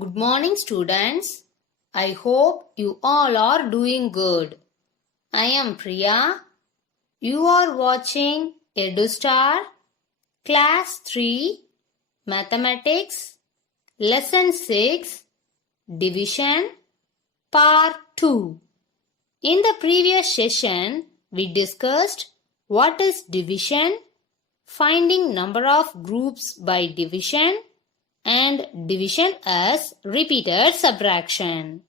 Good morning, students. I hope you all are doing good. I am Priya. You are watching EduStar, Class 3, Mathematics, Lesson 6, Division, Part 2. In the previous session, we discussed what is division, finding number of groups by division, and division as repeated subtraction.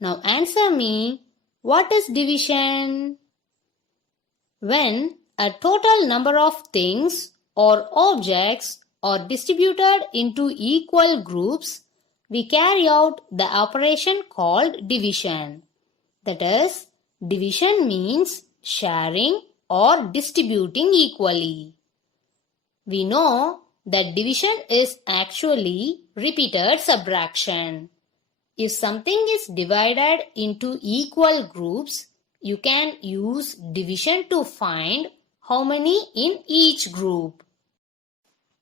Now answer me, what is division? When a total number of things or objects are distributed into equal groups, we carry out the operation called division. That is, division means sharing or distributing equally. We know that division is actually repeated subtraction. If something is divided into equal groups, you can use division to find how many in each group.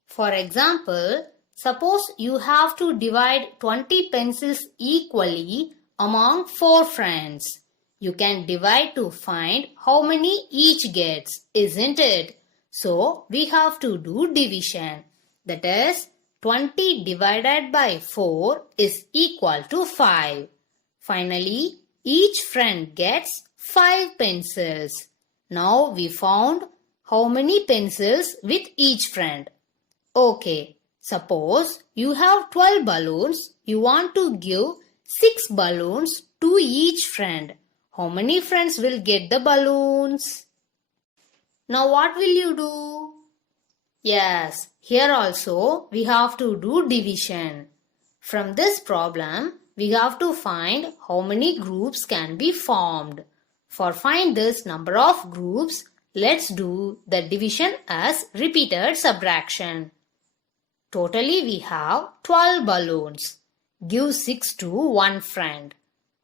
For example, suppose you have to divide 20 pencils equally among 4 friends. You can divide to find how many each gets, isn't it? So, we have to do division. That is, 20 divided by 4 is equal to 5. Finally, each friend gets 5 pencils. Now we found how many pencils with each friend. Okay, suppose you have 12 balloons. You want to give 6 balloons to each friend. How many friends will get the balloons? Now what will you do? Yes, here also we have to do division. From this problem, we have to find how many groups can be formed. For find this number of groups, let's do the division as repeated subtraction. Totally we have 12 balloons. Give 6 to one friend.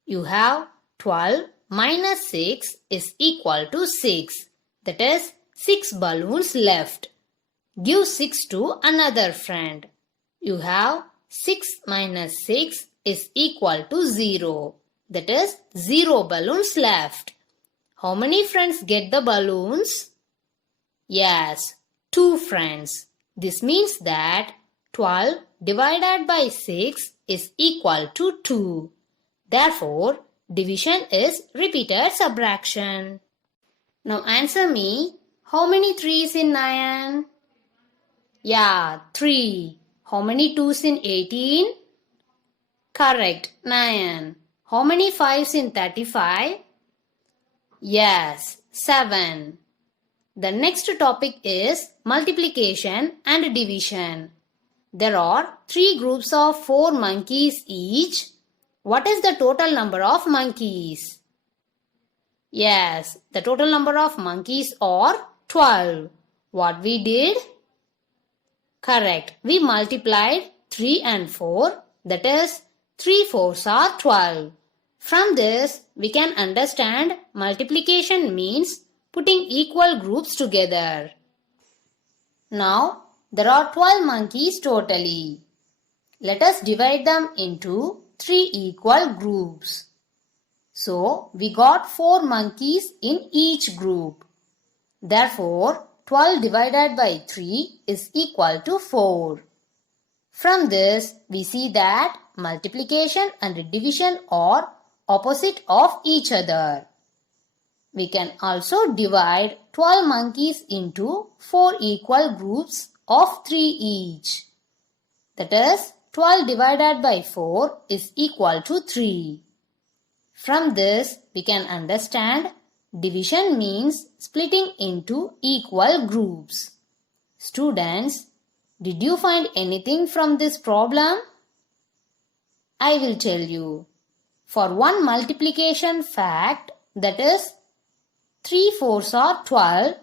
You have 12 minus 6 is equal to 6. That is 6 balloons left. Give 6 to another friend. You have 6 minus 6 is equal to 0. That is 0 balloons left. How many friends get the balloons? Yes, 2 friends. This means that 12 divided by 6 is equal to 2. Therefore, division is repeated subtraction. Now answer me, how many 3's in 9? Yeah, 3. How many 2's in 18? Correct, 9. How many 5's in 35? Yes, 7. The next topic is multiplication and division. There are 3 groups of 4 monkeys each. What is the total number of monkeys? Yes, the total number of monkeys are 12. What we did? Correct. We multiplied 3 and 4. That is, 3 4's are 12. From this, we can understand multiplication means putting equal groups together. Now, there are 12 monkeys totally. Let us divide them into 3 equal groups. So, we got 4 monkeys in each group. Therefore, 12 divided by 3 is equal to 4. From this, we see that multiplication and division are opposite of each other. We can also divide 12 monkeys into 4 equal groups of 3 each. That is, 12 divided by 4 is equal to 3. From this, we can understand division means splitting into equal groups. Students, did you find anything from this problem? I will tell you. For one multiplication fact, that is 3 4's are 12,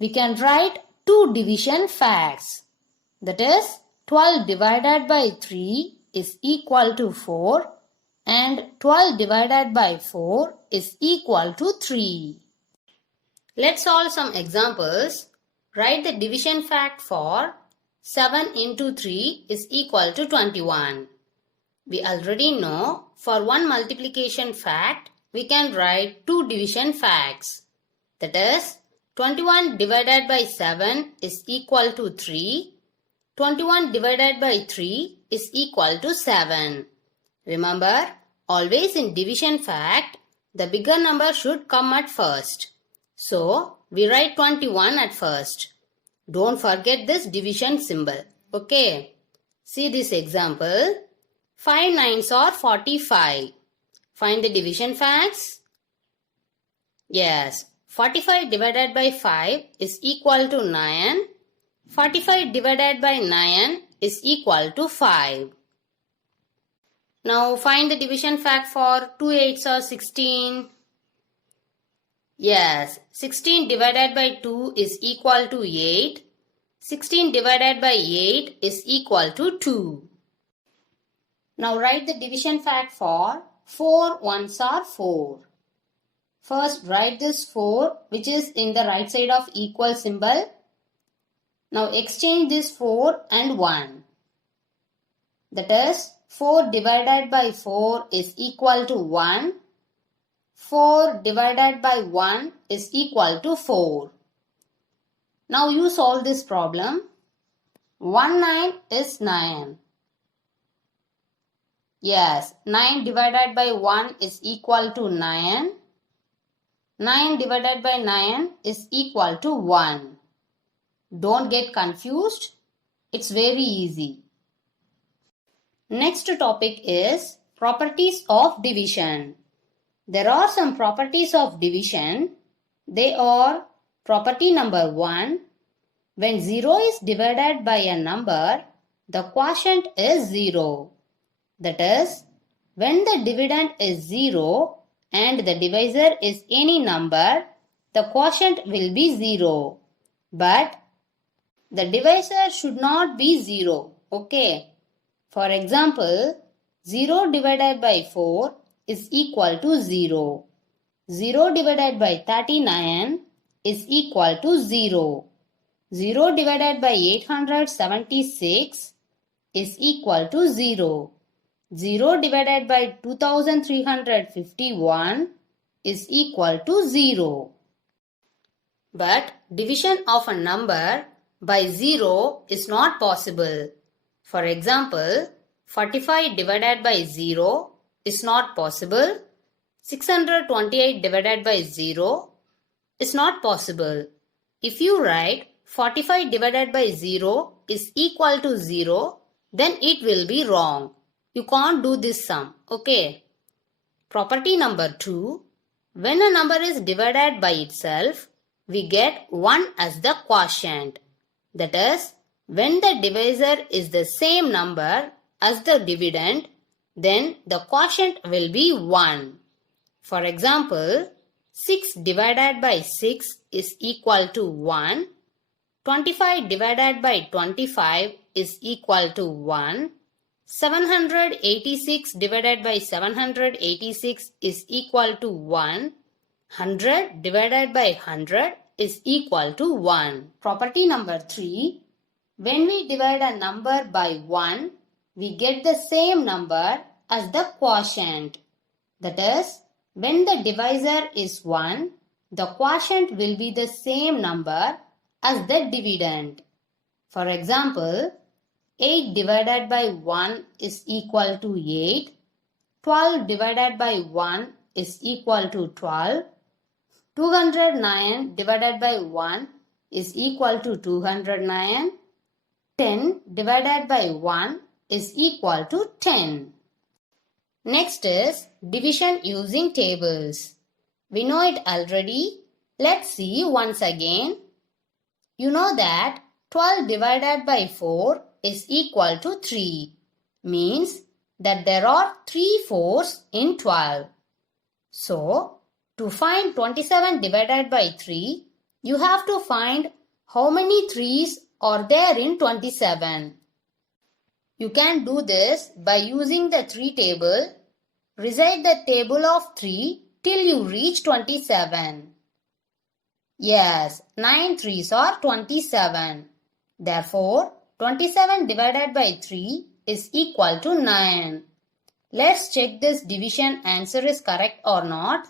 we can write 2 division facts. That is 12 divided by 3 is equal to 4 and 12 divided by 4 is equal to 3. Let's solve some examples. Write the division fact for 7 into 3 is equal to 21. We already know for one multiplication fact, we can write two division facts. That is, 21 divided by 7 is equal to 3. 21 divided by 3 is equal to 7. Remember, always in division fact, the bigger number should come at first. So, we write 21 at first. Don't forget this division symbol. Okay. See this example. 5 nines are 45. Find the division facts. Yes, 45 divided by 5 is equal to 9. 45 divided by 9 is equal to 5. Now find the division fact for 2 8s are 16. Yes, 16 divided by 2 is equal to 8. 16 divided by 8 is equal to 2. Now write the division fact for 4 1s are 4. First write this 4 which is in the right side of equal symbol. Now exchange this 4 and 1. That is 4 divided by 4 is equal to 1. 4 divided by 1 is equal to 4. Now you solve this problem. 1 9 is 9. Yes, 9 divided by 1 is equal to 9. 9 divided by 9 is equal to 1. Don't get confused. It's very easy. Next topic is properties of division. There are some properties of division. They are property number 1. When 0 is divided by a number, the quotient is 0. That is, when the dividend is 0 and the divisor is any number, the quotient will be 0. But the divisor should not be 0. Okay. For example, 0 divided by 4 is equal to 0. 0 divided by 39 is equal to 0. 0 divided by 876 is equal to 0. 0 divided by 2351 is equal to 0. But division of a number by 0 is not possible. For example, 45 divided by 0 is not possible. 628 divided by 0 is not possible. If you write 45 divided by 0 is equal to 0, then it will be wrong. You can't do this sum. Okay. Property number 2. When a number is divided by itself, we get 1 as the quotient. That is, when the divisor is the same number as the dividend, then the quotient will be 1. For example, 6 divided by 6 is equal to 1. 25 divided by 25 is equal to 1. 786 divided by 786 is equal to 1. 100 divided by 100 is equal to 1. Property number 3. When we divide a number by 1, we get the same number as the quotient. That is, when the divisor is 1, the quotient will be the same number as the dividend. For example, 8 divided by 1 is equal to 8. 12 divided by 1 is equal to 12. 209 divided by 1 is equal to 209. 10 divided by 1 is equal to 10. Next is division using tables. We know it already. Let's see once again. You know that 12 divided by 4 is equal to 3. Means that there are 3 4s in 12. So, to find 27 divided by 3, you have to find how many 3's are there in 27. You can do this by using the 3 table. Recite the table of 3 till you reach 27. Yes, 9 3's are 27. Therefore, 27 divided by 3 is equal to 9. Let's check this division answer is correct or not.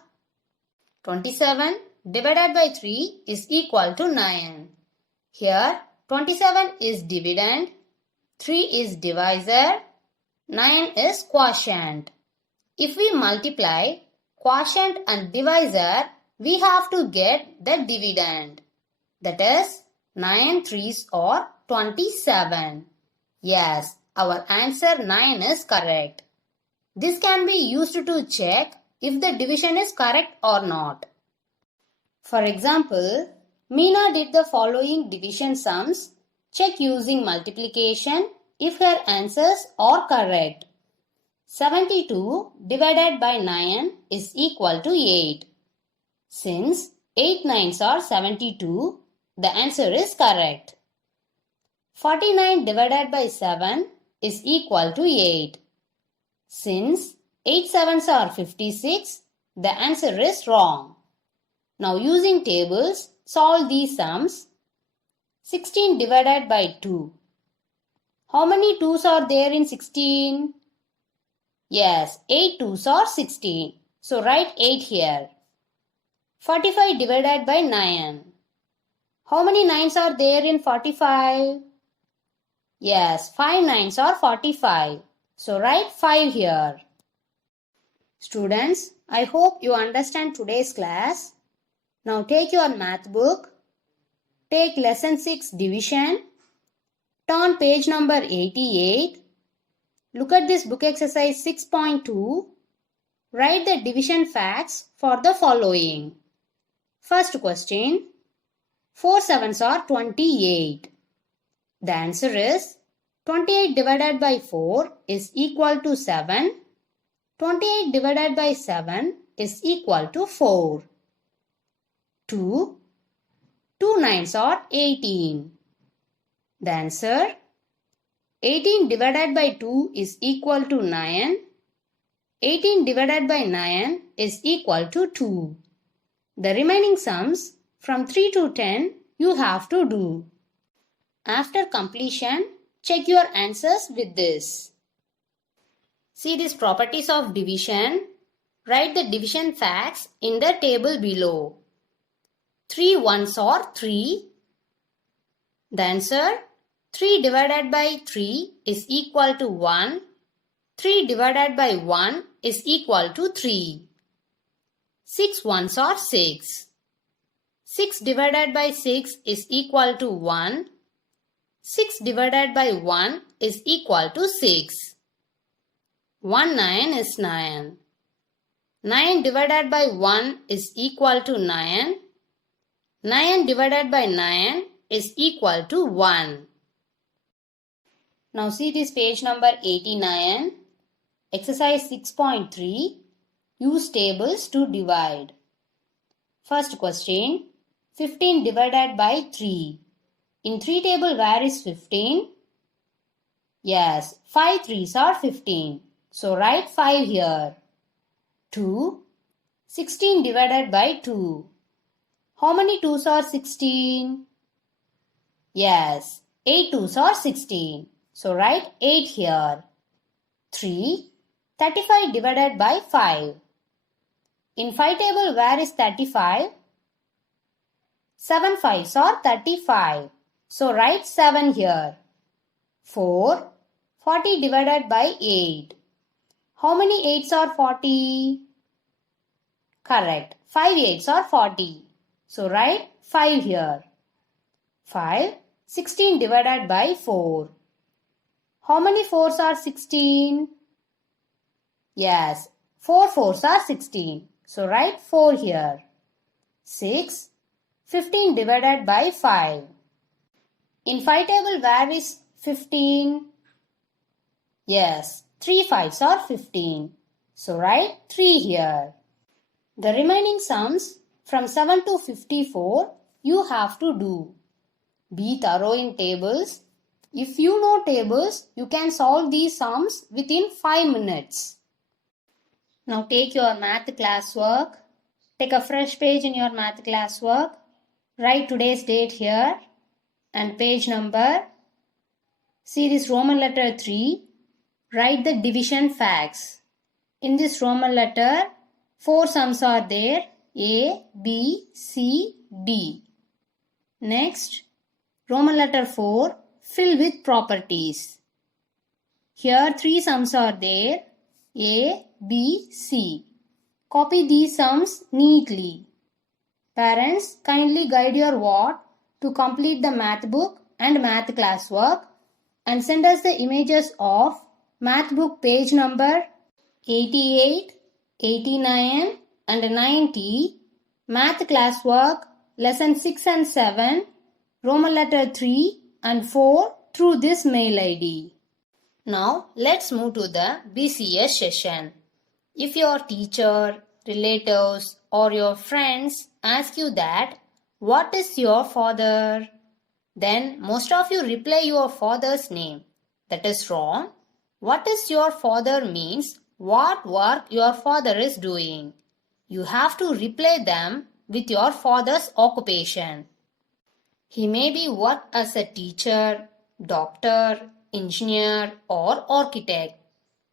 27 divided by 3 is equal to 9. Here 27 is dividend, 3 is divisor, 9 is quotient. If we multiply quotient and divisor, we have to get the dividend. That is 9 3s are 27. Yes, our answer 9 is correct. This can be used to check if the division is correct or not. For example, Meena did the following division sums. Check using multiplication if her answers are correct. 72 divided by 9 is equal to 8. Since 8 9s are 72, the answer is correct. 49 divided by 7 is equal to 8. Since 8 7s are 56, the answer is wrong. Now using tables, solve these sums. 16 divided by 2. How many 2's are there in 16? Yes, 8 2's are 16. So write 8 here. 45 divided by 9. How many 9's are there in 45? Yes, 5 9's are 45. So write 5 here. Students, I hope you understand today's class. Now take your math book. Take lesson 6 division. Turn page number 88. Look at this book exercise 6.2. Write the division facts for the following. First question. 4 7s are 28. The answer is 28 divided by 4 is equal to 7. 28 divided by 7 is equal to 4. 2 9s are 18. The answer 18 divided by 2 is equal to 9. 18 divided by 9 is equal to 2. The remaining sums from 3 to 10 you have to do. After completion, check your answers with this. See these properties of division. Write the division facts in the table below. 3 1s are 3. The answer 3 divided by 3 is equal to 1. 3 divided by 1 is equal to 3. 6 1s are 6. 6 divided by 6 is equal to 1. 6 divided by 1 is equal to 6. 1 9 is 9. 9 divided by 1 is equal to 9. 9 divided by 9 is equal to 1. Now see this page number 89. Exercise 6.3. Use tables to divide. First question. 15 divided by 3. In 3 table, where is 15? Yes, 5 3s are 15. So write 5 here. 2. 16 divided by 2. How many 2s are 16? Yes, 8 2s are 16. So write 8 here. 3. 35 divided by 5. In 5 table, where is 35? 7 5s are 35. So write 7 here. 4. 40 divided by 8. How many 8s are 40? Correct. 5 8s are 40. So write 5 here. 5. 16 divided by 4. How many 4s are 16? Yes, 4 4s are 16. So write 4 here. 6. 15 divided by 5. In 5 table, where is 15? Yes, 3 5s are 15. So write 3 here. The remaining sums from 7 to 54 you have to do. Be thorough in tables. If you know tables, you can solve these sums within 5 minutes. Now take your math classwork. Take a fresh page in your math classwork. Write today's date here and page number. See this Roman letter 3. Write the division facts. In this Roman letter, 4 sums are there. A, B, C, D. Next, Roman letter 4, fill with properties. Here 3 sums are there. A, B, C. Copy these sums neatly. Parents, kindly guide your ward to complete the math book and math classwork and send us the images of math book page number 88, 89 and 90, math classwork lesson 6 and 7, Roman letter 3 and 4 through this mail ID. Now let's move to the BCS session. If your teacher, relatives or your friends ask you that, what is your father? Then most of you reply your father's name. That is wrong. What is your father means what work your father is doing. You have to reply them with your father's occupation. He may be work as a teacher, doctor, engineer or architect.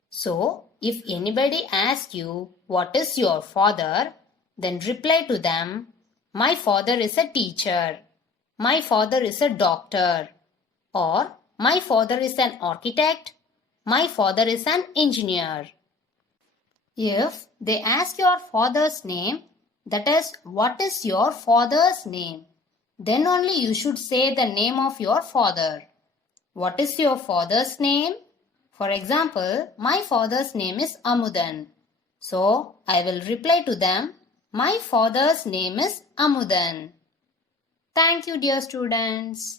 So, if anybody asks you, what is your father? Then reply to them, my father is a teacher, my father is a doctor, or my father is an architect, my father is an engineer. If they ask your father's name, that is, what is your father's name? Then only you should say the name of your father. What is your father's name? For example, my father's name is Amudan. So, I will reply to them, my father's name is Amudan. Thank you, dear students.